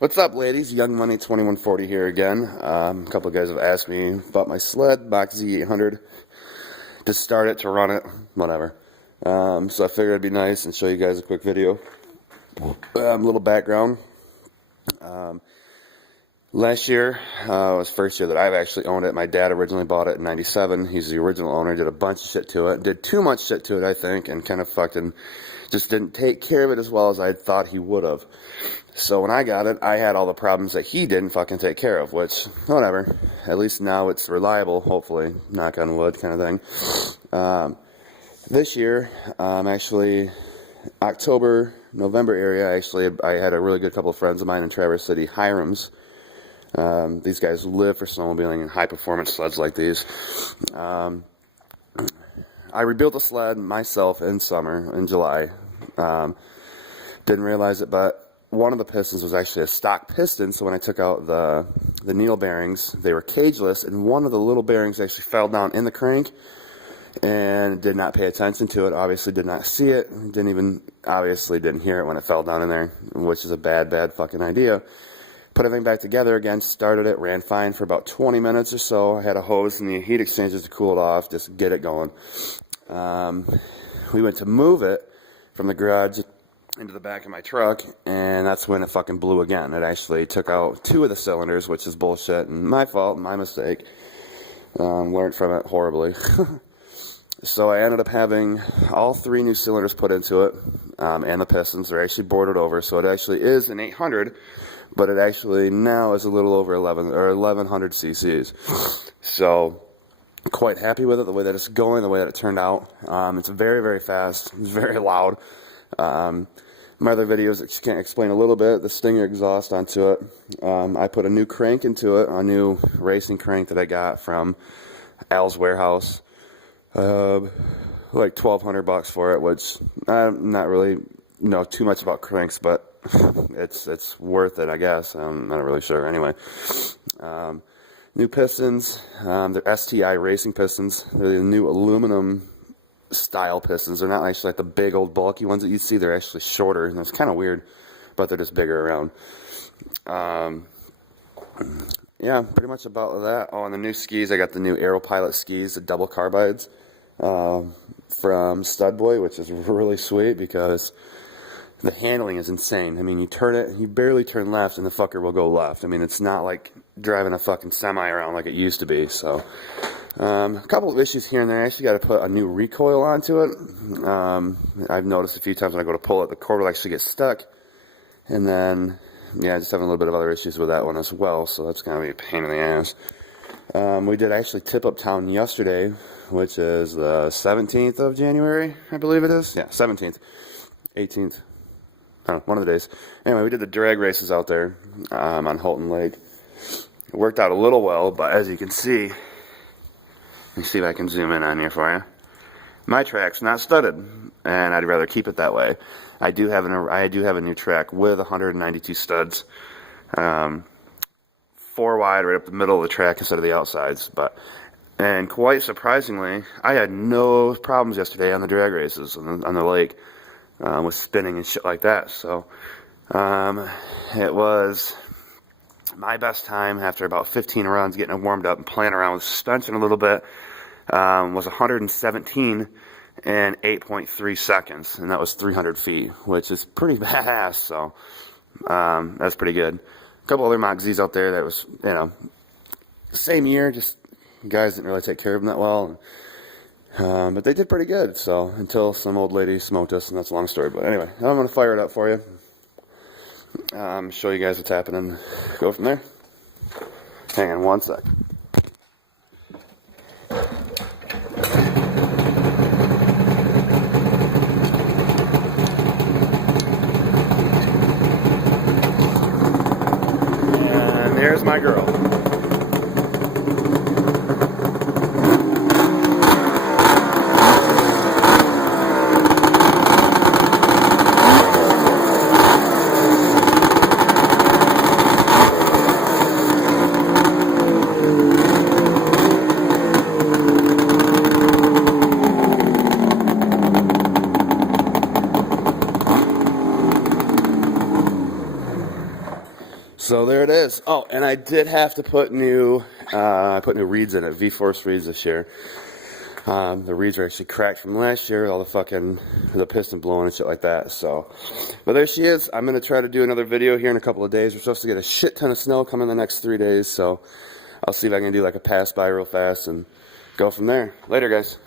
What's up, ladies? Young Money 2140 here again. A couple of guys have asked me about my sled, Mach Z800, to start it, to run it, whatever. So I figured it'd be nice and show you guys a quick video. A little background. Last year was the first year that I've actually owned it. My dad originally bought it in '97. He's the original owner. Did a bunch of shit to it. Did too much shit to it, I think, and kind of fucking just didn't take care of it as well as I thought he would have. So when I got it, I had all the problems that he didn't fucking take care of, which, whatever. At least now it's reliable, hopefully, knock on wood kind of thing. This year, actually, October, November area, I had a really good couple of friends of mine in Traverse City, Hiram's. These guys live for snowmobiling and high-performance sleds like these. I rebuilt the sled myself in summer, in July. Didn't realize it, but one of the pistons was actually a stock piston, so when I took out the needle bearings, they were cageless, and one of the little bearings actually fell down in the crank, and did not pay attention to it, obviously did not see it, obviously didn't hear it when it fell down in there, which is a bad fucking idea. Put everything back together again, started it, ran fine for about 20 minutes or so. I had a hose and the heat exchangers to cool it off, just get it going. We went to move it from the garage into the back of my truck, and that's when it fucking blew again. It actually took out 2 of the cylinders, which is bullshit, and my fault, my mistake. Learned from it horribly. So I ended up having all 3 new cylinders put into it, and the pistons are actually boarded over, so it actually is an 800, but it actually now is a little over 1100 cc's. So quite happy with it, the way that it's going, the way that it turned out. It's very fast, it's very loud. My other videos can explain a little bit the Stinger exhaust onto it. I put a new crank into it, a new racing crank that I got from Al's Warehouse. Like $1,200 for it, which I'm not really know too much about cranks, but it's worth it, I guess. I'm not really sure. Anyway, new pistons. They're STI racing pistons. They're the new aluminum style pistons. They're not actually like the big old bulky ones that you see. They're actually shorter, and it's kind of weird, but they're just bigger around. Yeah, pretty much about that. Oh, and the new skis, I got the new Aero Pilot skis, the double carbides from Studboy, which is really sweet because the handling is insane. I mean, you turn it, you barely turn left, and the fucker will go left. I mean, it's not like driving a fucking semi around like it used to be. So, a couple of issues here and there. I actually got to put a new recoil onto it. I've noticed a few times when I go to pull it, the cord will actually get stuck. And then, yeah, just having a little bit of other issues with that one as well. So that's going to be a pain in the ass. We did actually tip up town yesterday, which is the 17th of January, I believe it is. Yeah, 17th, 18th. I don't know, one of the days. Anyway, we did the drag races out there on Holton Lake. It worked out a little well, but as you can see, let me see if I can zoom in on here for you. My track's not studded, and I'd rather keep it that way. I do have a new track with 192 studs, 4 wide right up the middle of the track instead of the outsides. And quite surprisingly, I had no problems yesterday on the drag races on the lake with spinning and shit like that. So it was my best time after about 15 runs, getting it warmed up and playing around with suspension a little bit. Was 117 in 8.3 seconds, and that was 300 feet, which is pretty badass. So that's pretty good. A couple other Mach Z's out there that was, same year, just guys didn't really take care of them that well. But they did pretty good, so until some old lady smoked us, and that's a long story. But anyway, I'm going to fire it up for you. Show you guys what's happening. Go from there. Hang on one sec. And there's my girl. So there it is. Oh, and I did have to put new, I put new reeds in it, V-Force reeds this year. The reeds are actually cracked from last year, all the piston blowing and shit like that. So, but there she is. I'm going to try to do another video here in a couple of days. We're supposed to get a shit ton of snow coming the next 3 days. So I'll see if I can do like a pass by real fast and go from there. Later, guys.